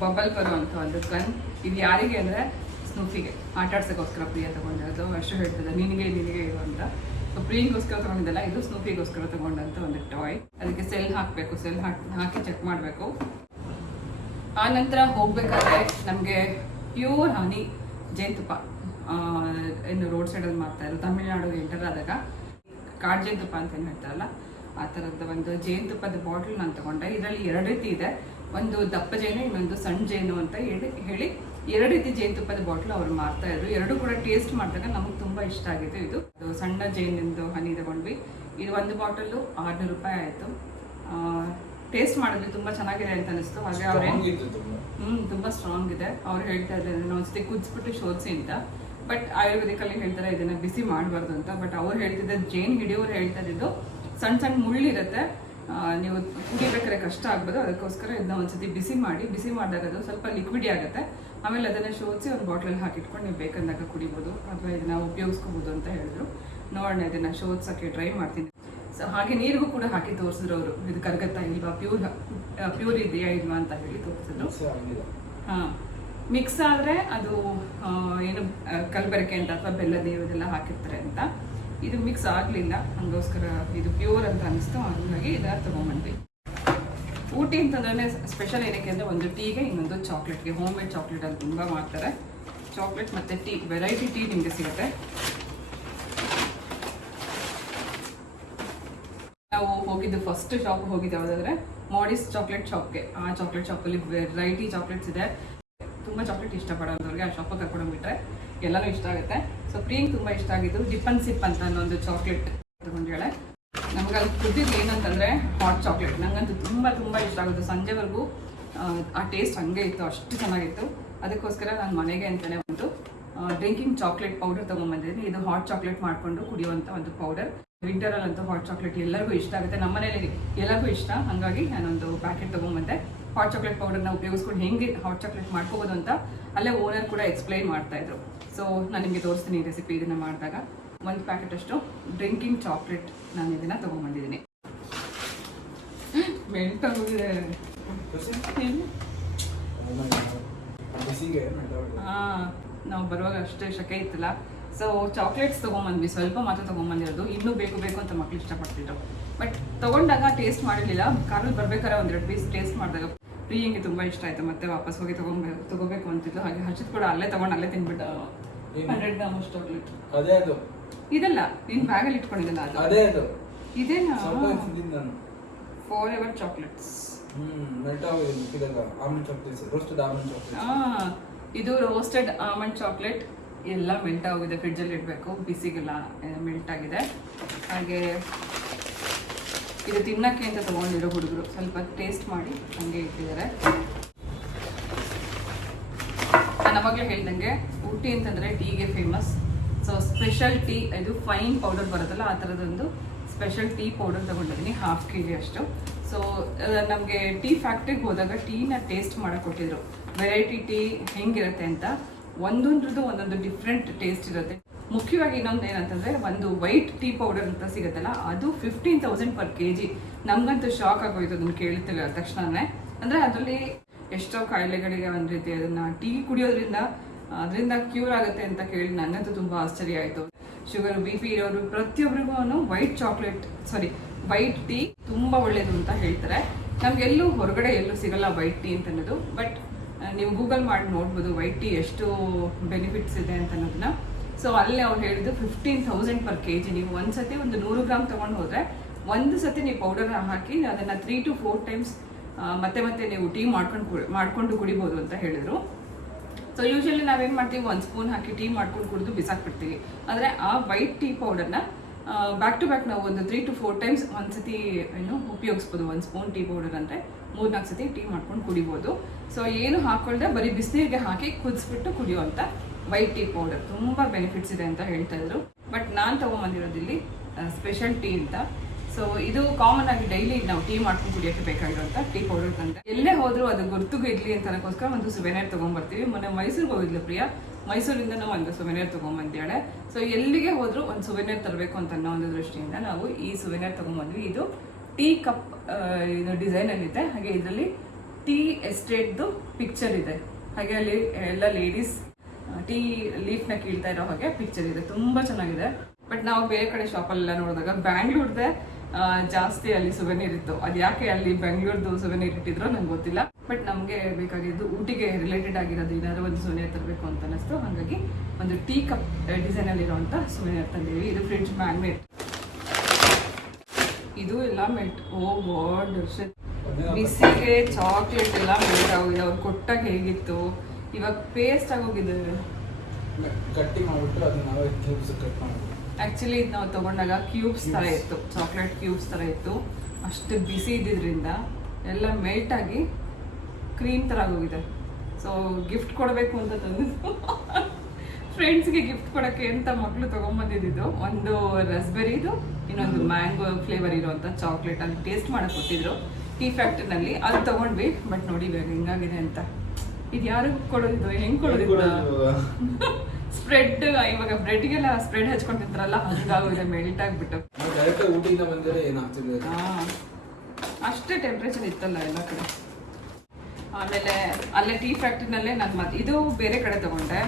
ಬಬಲ್ ಬರುವಂಥ ಒಂದು ಗನ್. ಇದು ಯಾರಿಗೆ ಅಂದರೆ ಸ್ನೂಫಿಗೆ ಆಟ ಆಡ್ಸೋಕ್ಕೋಸ್ಕರ ಪ್ರಿಯ ತಗೊಂಡಿರೋದು. ಅಷ್ಟು ಹೇಳ್ತದೆ ನಿನಗೆ ಇದು ಅಂತ. ಸೊ ಪ್ರಿಯಂಗೋಸ್ಕರ ತಗೊಂಡಿದ್ದಲ್ಲ, ಇದು ಸ್ನೂಫಿಗೋಸ್ಕರ ತಗೊಂಡಂಥ ಒಂದು ಟಾಯ್. ಅದಕ್ಕೆ ಸೆಲ್ ಹಾಕಬೇಕು, ಸೆಲ್ ಹಾಕಿ ಚೆಕ್ ಮಾಡಬೇಕು. ಆ ನಂತರ ಹೋಗ್ಬೇಕಾದ್ರೆ ನಮಗೆ ಪ್ಯೂರ್ ಹನಿ ಜೇನುತುಪ್ಪ ಇನ್ನು ರೋಡ್ ಸೈಡಲ್ಲಿ ಮಾಡ್ತಾಯಿದ್ರು. ತಮಿಳ್ನಾಡು ಎಂಟರ್ ಆದಾಗ ಕಾಡು ಜೇನುತುಪ್ಪ ಅಂತ ಏನು ಹೇಳ್ತಾರಲ್ಲ, ಆ ಥರದ ಒಂದು ಜೇನುತುಪ್ಪದ ಬಾಟ್ಲ್ ನಾನು ತಗೊಂಡೆ. ಇದರಲ್ಲಿ 2 ರೀತಿ ಇದೆ, ಒಂದು ದಪ್ಪ ಜೇನು, ಇನ್ನೊಂದು ಸಣ್ಣ ಜೇನು ಅಂತ ಹೇಳಿ 2 ರೀತಿ ಜೇನುತುಪ್ಪದ ಬಾಟ್ಲು ಅವ್ರು ಮಾರ್ತಾಯಿದ್ರು. 2 ಕೂಡ ಟೇಸ್ಟ್ ಮಾಡಿದಾಗ ನಮಗೆ ತುಂಬ ಇಷ್ಟ ಆಗಿತ್ತು. ಇದು ಸಣ್ಣ ಜೇನಿಂದು ಹನಿ ತಗೊಂಡ್ವಿ. ಇದು ಒಂದು ಬಾಟಲು 600 ರೂಪಾಯಿ ಆಯಿತು. ಟೇಸ್ಟ್ ಮಾಡಿದ್ವಿ, ತುಂಬ ಚೆನ್ನಾಗಿದೆ ಅಂತ ಅನಿಸ್ತು. ಹಾಗೆ ತುಂಬ ಸ್ಟ್ರಾಂಗ್ ಇದೆ. ಅವ್ರು ಹೇಳ್ತಾ ಇದ್ದಾರೆ ಒಂದ್ಸತಿ ಕುದಿಸ್ಬಿಟ್ಟು ಶೋಧಿಸಿ ಅಂತ. ಬಟ್ ಆಯುರ್ವೇದಿಕಲ್ಲಿ ಹೇಳ್ತಾರೆ ಇದನ್ನು ಬಿಸಿ ಮಾಡಬಾರ್ದು ಅಂತ. ಬಟ್ ಅವ್ರು ಹೇಳ್ತಿದ್ದ ಜೇನು ಹಿಡಿಯೋರು ಹೇಳ್ತಾ ಇದ್ದು ಸಣ್ಣ ಮುಳ್ಳಿರುತ್ತೆ, ನೀವು ಕುಡಿಬೇಕಾದ್ರೆ ಕಷ್ಟ ಆಗ್ಬೋದು, ಅದಕ್ಕೋಸ್ಕರ ಇದನ್ನ ಒಂದ್ಸತಿ ಬಿಸಿ ಮಾಡಿದಾಗ ಅದು ಸ್ವಲ್ಪ ಲಿಕ್ವಿಡಿ ಆಗುತ್ತೆ. ಆಮೇಲೆ ಅದನ್ನು ಶೋಧಿಸಿ ಒಂದು ಬಾಟ್ಲಲ್ಲಿ ಹಾಕಿಟ್ಕೊಂಡು ನೀವು ಬೇಕಂದಾಗ ಕುಡಿಬೋದು ಅಥವಾ ಇದನ್ನ ಉಪಯೋಗಿಸ್ಕೋಬೋದು ಅಂತ ಹೇಳಿದ್ರು. ನೋಡೋಣ, ಇದನ್ನು ಶೋಧಿಸೋಕ್ಕೆ ಟ್ರೈ ಮಾಡ್ತೀನಿ. ಸೊ ಹಾಗೆ ನೀರಿಗೂ ಕೂಡ ಹಾಕಿ ತೋರಿಸಿದ್ರು ಅವರು, ಇದು ಕರಗತ್ತಾ ಇಲ್ವಾ, ಪ್ಯೂರ್ ಇದೆಯಾ ಇಲ್ವಾ ಅಂತ ಹೇಳಿ ತೋರಿಸಿದ್ರು. ಹಾಂ, ಮಿಕ್ಸ್ ಆದರೆ ಅದು ಏನು ಕಲಬೆರಕೆ ಅಂತ ಅಥವಾ ಬೆಲ್ಲ ಇದೆಲ್ಲ ಹಾಕಿರ್ತಾರೆ ಅಂತ. ಇದು ಮಿಕ್ಸ್ ಆಗಲಿಲ್ಲ, ಹಂಗೋಸ್ಕರ ಇದು ಪ್ಯೂರ್ ಅಂತ ಅನಿಸ್ತು. ಹಾಗಾಗಿ ಇದನ್ನು ತೊಗೊಂಬಂದ್ವಿ. ಊಟಿ ಅಂತಂದ್ರೆ ಸ್ಪೆಷಲ್ ಏನಕ್ಕೆ ಅಂದರೆ ಒಂದು ಟೀಗೆ, ಇನ್ನೊಂದು ಚಾಕ್ಲೇಟ್ಗೆ. ಹೋಮ್ ಮೇಡ್ ಚಾಕ್ಲೇಟ್ ಅಂತ ತುಂಬ ಮಾಡ್ತಾರೆ. ಚಾಕ್ಲೇಟ್ ಮತ್ತು ಟೀ, ವೆರೈಟಿ ಟೀ ನಿಮಗೆ ಸಿಗುತ್ತೆ. ನಾವು ಹೋಗಿದ್ದು ಫಸ್ಟ್ ಶಾಪ್ ಹೋಗಿದ್ದು ಯಾವುದಾದ್ರೆ ಮಾಡಿಸ್ ಚಾಕ್ಲೇಟ್ ಶಾಪ್ಗೆ. ಆ ಚಾಕ್ಲೇಟ್ ಶಾಪಲ್ಲಿ ವೆರೈಟಿ ಚಾಕ್ಲೇಟ್ಸ್ ಇದೆ. ತುಂಬ ಚಾಕ್ಲೇಟ್ ಇಷ್ಟಪಡೋಂಥವ್ರಿಗೆ ಆ ಶಾಪಿಗೆ ಕರ್ಕೊಂಡೋಗ್ಬಿಟ್ರೆ ಎಲ್ಲನೂ ಇಷ್ಟ ಆಗುತ್ತೆ. ಸೊ ಪ್ರಿಯಂಗೆ ತುಂಬ ಇಷ್ಟ ಆಗಿದ್ದು ಡಿಪ್ ಅಂಡ್ ಸಿಪ್ ಅಂತ ಅನ್ನೋ ಒಂದು ಚಾಕ್ಲೇಟ್ ತಗೊಂಡೇಳೆ. ನಮ್ಗೆ ಅಲ್ಲಿ ಕುದ್ದಿದ್ದು ಏನಂತಂದರೆ ಹಾಟ್ ಚಾಕ್ಲೇಟ್. ನಂಗಂತೂ ತುಂಬ ತುಂಬ ಇಷ್ಟ ಆಗುತ್ತೆ. ಸಂಜೆವರೆಗೂ ಆ ಟೇಸ್ಟ್ ಹಂಗೆ ಇತ್ತು, ಅಷ್ಟು ಚೆನ್ನಾಗಿತ್ತು. ಅದಕ್ಕೋಸ್ಕರ ನಾನು ಮನೆಗೆ ಅಂತಲೇ ಒಂದು ಡ್ರಿಂಕಿಂಗ್ ಚಾಕ್ಲೇಟ್ ಪೌಡರ್ ತೊಗೊಂಡ್ಬಂದಿದ್ದೀನಿ. ಇದು ಹಾಟ್ ಚಾಕ್ಲೇಟ್ ಮಾಡಿಕೊಂಡು ಕುಡಿಯುವಂಥ ಒಂದು ಪೌಡರ್. ವಿಂಟರಲ್ಲಂತೂ ಹಾಟ್ ಚಾಕ್ಲೇಟ್ ಎಲ್ಲರಿಗೂ ಇಷ್ಟ ಆಗುತ್ತೆ. ನಮ್ಮ ಮನೇಲಿ ಎಲ್ಲರಿಗೂ ಇಷ್ಟ, ಹಾಗಾಗಿ ನಾನೊಂದು ಪ್ಯಾಕೆಟ್ ತೊಗೊಂಬಂದೆ. ಹಾಟ್ ಚಾಕ್ಲೇಟ್ ಪೌಡರ್ನ ಉಪಯೋಗಿಸ್ಕೊಂಡು ಹೆಂಗೆ ಹಾಟ್ ಚಾಕ್ಲೇಟ್ ಮಾಡ್ಕೋಬೋದು ಅಂತ ಅಲ್ಲೇ ಓನರ್ ಕೂಡ ಎಕ್ಸ್ಪ್ಲೈನ್ ಮಾಡ್ತಾಯಿದ್ರು. ಸೊ ನಾನು ನಿಮಗೆ ತೋರಿಸ್ತೀನಿ ಈ ರೆಸಿಪಿ. ಇದನ್ನು ಮಾಡಿದಾಗ ಒಂದು ಪ್ಯಾಕೆಟ್ ಅಷ್ಟು ಡ್ರಿಂಕಿಂಗ್ ಚಾಕ್ಲೇಟ್ ನಾನು ಇದನ್ನು ತೊಗೊಂಬಂದಿದ್ದೀನಿ. ಮೆಲ್ಟ್ ಆಗೋಗಿದೆ. ಹಾಂ, ನಾವು ಬರುವಾಗ ಅಷ್ಟೇ ಶಕೆ ಇತ್ತಲ್ಲ. ಸೊ ಚಾಕ್ಲೇಟ್ಸ್ ತೊಗೊಂಬಂದ್ವಿ, ಸ್ವಲ್ಪ ಮಾತ್ರ ತೊಗೊಂಬಂದಿರೋದು. ಇನ್ನೂ ಬೇಕು ಅಂತ ಮಕ್ಳು ಇಷ್ಟಪಡ್ತಿದ್ರು. ಬಟ್ ತೊಗೊಂಡಾಗ ಟೇಸ್ಟ್ ಮಾಡಿರಲಿಲ್ಲ. ಕಾರಲ್ಲಿ ಬರ್ಬೇಕಾದ್ರೆ ಒಂದೆರಡು ಪೀಸ್ ಟೇಸ್ಟ್ ಮಾಡಿದಾಗ ಪ್ರಿಯಂಗೆ ತುಂಬ ಇಷ್ಟ ಆಯಿತು. ಮತ್ತೆ ವಾಪಸ್ ಹೋಗಿ ತಗೋಬೇಕು ಅಂತಿದ್ದು. ಹಾಗೆ ಹಚ್ಚಿದ ಕೂಡ ಅಲ್ಲೇ ತೊಗೊಂಡು ಅಲ್ಲೇ ತಿನ್ಬಿಟ್ಟು 100 ಗ್ರಾಮ್ ಅಷ್ಟು ಚಾಕ್ಲೇಟ್. ಅದೇ ಅದು ಇದಲ್ಲ, ನಿನ್ನ ಬ್ಯಾಗಲ್ಲಿ ಇಟ್ಕೊಂಡಿದ್ದಲ್ಲ ಅದು. ಅದೇ ಅದು ಇದೇನಾ ನಾನು ಫಾರ್ ಎವರ್ ಚಾಕ್ಲೇಟ್ಸ್. ಇದು ರೋಸ್ಟೆಡ್ ಆಲ್ಮಂಡ್ ಚಾಕ್ಲೇಟ್. ಎಲ್ಲ ಮೆಲ್ಟ್ ಆಗಿದೆ, ಫ್ರಿಡ್ಜಲ್ಲಿ ಇಡಬೇಕು, ಬಿಸಿಗೆಲ್ಲ ಮೆಲ್ಟ್ ಆಗಿದೆ. ಹಾಗೆ ಇದು ತಿನ್ನಕ್ಕೆ ಅಂತ ತೊಗೊಂಡಿರೋ ಹುಡುಗರು ಸ್ವಲ್ಪ ಟೇಸ್ಟ್ ಮಾಡಿ ಹಂಗೆ ಇಟ್ಟಿದ್ದಾರೆ. ನಾನು ಅವಾಗಲೇ ಹೇಳ್ದಂಗೆ ಊಟಿ ಅಂತಂದರೆ ಟೀಗೆ ಫೇಮಸ್. ಸೊ ಸ್ಪೆಷಲ್ ಟೀ, ಇದು ಫೈನ್ ಪೌಡರ್ ಬರುತ್ತಲ್ಲ ಆ ಥರದೊಂದು ಸ್ಪೆಷಲ್ ಟೀ ಪೌಡರ್ ತೊಗೊಂಡಿದ್ದೀನಿ, 1/2 kg ಅಷ್ಟು. ಸೊ ನಮಗೆ ಟೀ ಫ್ಯಾಕ್ಟ್ರಿಗೆ ಹೋದಾಗ ಟೀನ ಟೇಸ್ಟ್ ಮಾಡಕ್ಕೆ ಕೊಟ್ಟಿದ್ರು, ವೆರೈಟಿ ಟೀ ಹೆಂಗಿರುತ್ತೆ ಅಂತ. ಒಂದೊಂದ್ರದ್ದು ಒಂದೊಂದು ಡಿಫ್ರೆಂಟ್ ಟೇಸ್ಟ್ ಇರುತ್ತೆ. ಮುಖ್ಯವಾಗಿ ಇನ್ನೊಂದು ಏನಂತಂದರೆ, ಒಂದು ವೈಟ್ ಟೀ ಪೌಡರ್ ಅಂತ ಸಿಗುತ್ತಲ್ಲ, ಅದು 15,000 per kg. ನಮಗಂತೂ ಶಾಕ್ ಆಗೋಯ್ತು ಅದನ್ನು ಕೇಳ್ತಿಲ್ಲ ತಕ್ಷಣವೇ. ಅಂದರೆ ಅದರಲ್ಲಿ ಎಷ್ಟೋ ಕಾಯಿಲೆಗಳಿಗೆ ಒಂದು ರೀತಿ ಅದನ್ನು ಟೀ ಕುಡಿಯೋದ್ರಿಂದ ಅದರಿಂದ ಕ್ಯೂರ್ ಆಗುತ್ತೆ ಅಂತ ಕೇಳಿ ನನಗಂತೂ ತುಂಬ ಆಶ್ಚರ್ಯ ಆಯಿತು. ಶುಗರ್ BP ಇರೋರು ಪ್ರತಿಯೊಬ್ಬರಿಗೂ ವೈಟ್ ಟೀ ತುಂಬ ಒಳ್ಳೆಯದು ಅಂತ ಹೇಳ್ತಾರೆ. ನಮಗೆಲ್ಲೂ ಹೊರಗಡೆ ಎಲ್ಲೂ ಸಿಗಲ್ಲ ವೈಟ್ ಟೀ ಅಂತ ಅನ್ನೋದು. ಬಟ್ ನೀವು ಗೂಗಲ್ ಮಾಡಿ ನೋಡ್ಬೋದು ವೈಟ್ ಟೀ ಎಷ್ಟು ಬೆನಿಫಿಟ್ಸ್ ಇದೆ ಅಂತ ಅನ್ನೋದನ್ನ. ಸೊ ಅಲ್ಲಿ ಅವ್ರು ಹೇಳಿದ್ದು 15,000 per kg. ನೀವು ಒಂದು ಸತಿ ಒಂದು 100 ಗ್ರಾಮ್ ತೊಗೊಂಡು ಹೋದರೆ ಒಂದು ಸತಿ ನೀವು ಪೌಡರ್ ಹಾಕಿ ಅದನ್ನು 3 to 4 times ಮತ್ತೆ ನೀವು ಟೀ ಮಾಡ್ಕೊಂಡು ಕುಡಿಬೋದು ಅಂತ ಹೇಳಿದರು. ಸೊ ಯೂಶಲಿ ನಾವೇನು ಮಾಡ್ತೀವಿ, 1 ಸ್ಪೂನ್ ಹಾಕಿ ಟೀ ಮಾಡ್ಕೊಂಡು ಕುಡಿದು ಬಿಸಾಕ್ಬಿಡ್ತೀವಿ. ಆದರೆ ಆ ವೈಟ್ ಟೀ ಪೌಡರ್ನ ಬ್ಯಾಕ್ ಟು ಬ್ಯಾಕ್ ನಾವು ಒಂದು 3 to 4 times ಒಂದು ಸತಿ ಉಪಯೋಗಿಸ್ಬೋದು. 1 ಸ್ಪೂನ್ ಟೀ ಪೌಡರ್ ಅಂದರೆ 3-4 ಸತಿ ಟೀ ಮಾಡ್ಕೊಂಡು ಕುಡಿಬೋದು. ಸೊ ಏನು ಹಾಕ್ಕೊಳ್ದೆ ಬರೀ ಬಿಸಿನೀರಿಗೆ ಹಾಕಿ ಕುದಿಸ್ಬಿಟ್ಟು ಕುಡಿಯುವಂಥ ವೈಟ್ ಟೀ ಪೌಡರ್ ತುಂಬ ಬೆನಿಫಿಟ್ಸ್ ಇದೆ ಅಂತ ಹೇಳ್ತಾ ಇದ್ರು. ಬಟ್ ನಾನು ತೊಗೊಂಬಂದಿರೋದಿಲ್ಲಿ ಸ್ಪೆಷಲ್ ಟೀ ಅಂತ. ಸೊ ಇದು ಕಾಮನ್ ಆಗಿ ಡೈಲಿ ನಾವು ಟೀ ಮಾಡ್ಕೊಂಡು ಕುಡಿಯೋಕ್ಕೆ ಬೇಕಾಗಿರುವಂಥ ಟೀ ಪೌಡರ್ ಅಂತ. ಎಲ್ಲೇ ಹೋದರೂ ಅದು ಗುರ್ತಿಗೂ ಇರಲಿ ಅಂತ ಅನ್ನೋಕ್ಕೋಸ್ಕರ ಒಂದು ಸುವೆನಿರ್ ತೊಗೊಂಬರ್ತೀವಿ. ಮೊನ್ನೆ ಮೈಸೂರಿಗೆ ಹೋಗಿದ್ಲು ಪ್ರಿಯಾ, ಮೈಸೂರಿಂದ ನಾವು ಒಂದು ಸುವೆನಿರ್ ತೊಗೊಂಬಂದಿದ್ದಾಳೆ. ಸೊ ಎಲ್ಲಿಗೆ ಹೋದರೂ ಒಂದು ಸುವೆನಿರ್ ತರಬೇಕು ಅಂತ ಅನ್ನೋ ಒಂದು ದೃಷ್ಟಿಯಿಂದ ನಾವು ಈ ಸುವೆನಿರ್ ತೊಗೊಂಬಂದ್ವಿ. ಇದು ಟೀ ಕಪ್ ಇದು ಡಿಸೈನಲ್ಲಿದೆ. ಹಾಗೆ ಇದರಲ್ಲಿ ಟೀ ಎಸ್ಟೇಟ್ದು ಪಿಕ್ಚರ್ ಇದೆ. ಹಾಗೆ ಅಲ್ಲಿ ಎಲ್ಲ ಲೇಡೀಸ್ ಟೀ ಲೀಫ್ನ ಕೀಳ್ತಾ ಇರೋ ಹಾಗೆ ಪಿಕ್ಚರ್ ಇದೆ. ತುಂಬ ಚೆನ್ನಾಗಿದೆ. ಬಟ್ ನಾವು ಬೇರೆ ಕಡೆ ಶಾಪಲ್ಲೆಲ್ಲ ನೋಡಿದಾಗ ಬ್ಯಾಂಗ್ಳೂರ್ದೇ ಜಾಸ್ತಿ ಅಲ್ಲಿ ಸುವೆನೀರ್ ಇತ್ತು. ಅದು ಯಾಕೆ ಅಲ್ಲಿ ಬೆಂಗಳೂರ್ದು ಸುವೆನೀರ್ ಇಟ್ಟಿದ್ರೋ ನಂಗೆ ಗೊತ್ತಿಲ್ಲ. ಬಟ್ ನಮಗೆ ಬೇಕಾಗಿದ್ದು ಊಟಿಗೆ ರಿಲೇಟೆಡ್ ಆಗಿರೋದು ಏನಾದರೂ ಒಂದು ಸುವೆನೀರ್ ತರಬೇಕು ಅಂತ ಅನ್ನಿಸ್ತು. ಹಾಗಾಗಿ ಒಂದು ಟೀ ಕಪ್ ಡಿಸೈನಲ್ಲಿರುವಂಥ ಸುವೆನೀರ್ ತಂದಿದ್ದೀವಿ. ಇದು ಫ್ರಿಡ್ಜ್ ಮ್ಯಾಗ್ನೆಟ್. ಇದು ಎಲ್ಲ ಮೆಲ್ಟ್. ಓ ಗಾಡ್, ಬಿಸಿಗೆ ಚಾಕ್ಲೇಟ್ ಎಲ್ಲ ಮೆಲ್ಟ್ ಆಗೋಗಿದೆ. ಅವ್ರು ಕೊಟ್ಟಾಗ ಹೇಗಿತ್ತು, ಇವಾಗ ಪೇಸ್ಟ್ ಆಗೋಗಿದೆ. ಗಟ್ಟಿ ಮಾಡಿಬಿಟ್ಟು ಅದನ್ನ ನಾವೇ ಕ್ಯೂಬ್ಸ್ ಕಟ್ ಮಾಡಿ. ಆ್ಯಕ್ಚುಲಿ ಇದು ನಾವು ತೊಗೊಂಡಾಗ ಕ್ಯೂಬ್ಸ್ ಥರ ಇತ್ತು, ಚಾಕ್ಲೇಟ್ ಕ್ಯೂಬ್ಸ್ ಥರ ಇತ್ತು. ಅಷ್ಟು ಬಿಸಿ ಇದ್ದಿದ್ದರಿಂದ ಎಲ್ಲ ಮೆಲ್ಟ್ ಆಗಿ ಕ್ರೀಮ್ ಥರ ಆಗೋಗಿದೆ. ಸೊ ಗಿಫ್ಟ್ ಕೊಡಬೇಕು ಅಂತ ತಂದಿದ್ದು, ಫ್ರೆಂಡ್ಸ್ಗೆ ಗಿಫ್ಟ್ ಕೊಡೋಕ್ಕೆ ಅಂತ ಮಕ್ಕಳು ತೊಗೊಂಬಂದಿದ್ದು. ಒಂದು ರಸ್ಬೆರಿದು, ಇನ್ನೊಂದು ಮ್ಯಾಂಗೋ ಫ್ಲೇವರ್ ಇರೋವಂಥ ಚಾಕ್ಲೇಟ್. ಅಲ್ಲಿ ಟೇಸ್ಟ್ ಮಾಡೋಕೆ ಕೊಟ್ಟಿದ್ರು ಟೀ ಫ್ಯಾಕ್ಟ್ರಿನಲ್ಲಿ. ಅದು ತೊಗೊಂಡ್ವಿ. ಬಟ್ ನೋಡಿ ಇವಾಗ ಹೆಂಗಾಗಿದೆ ಅಂತ. ಇದು ಯಾರು ಕೊಡೋದಿದ್ದು, ಹೆಂಗೆ ಕೊಡೋದಿದ್ದು? ಸ್ಪ್ರೆಡ್, ಇವಾಗ ಬ್ರೆಡ್ಗೆಲ್ಲ ಸ್ಪ್ರೆಡ್ ಹಚ್ಕೊಂಡು ತಿಂತಾರಲ್ಲ ಹಂಗಾಗೋಗಿದೆ, ಮೆಲ್ಟ್ ಆಗಿಬಿಟ್ಟು. ಊಟಿಯಿಂದ ಬಂದರೆ ಏನಾಗ್ತಿದೆ? ಅಷ್ಟೇ ಟೆಂಪ್ರೇಚರ್ ಇತ್ತಲ್ಲ ಎಲ್ಲ ಕಡೆ. ಆಮೇಲೆ ಅಲ್ಲೇ ಟೀ ಫ್ಯಾಕ್ಟ್ರಿನಲ್ಲೇ ನಾನು ಇದು ಬೇರೆ ಕಡೆ ತೊಗೊಂಡೆ,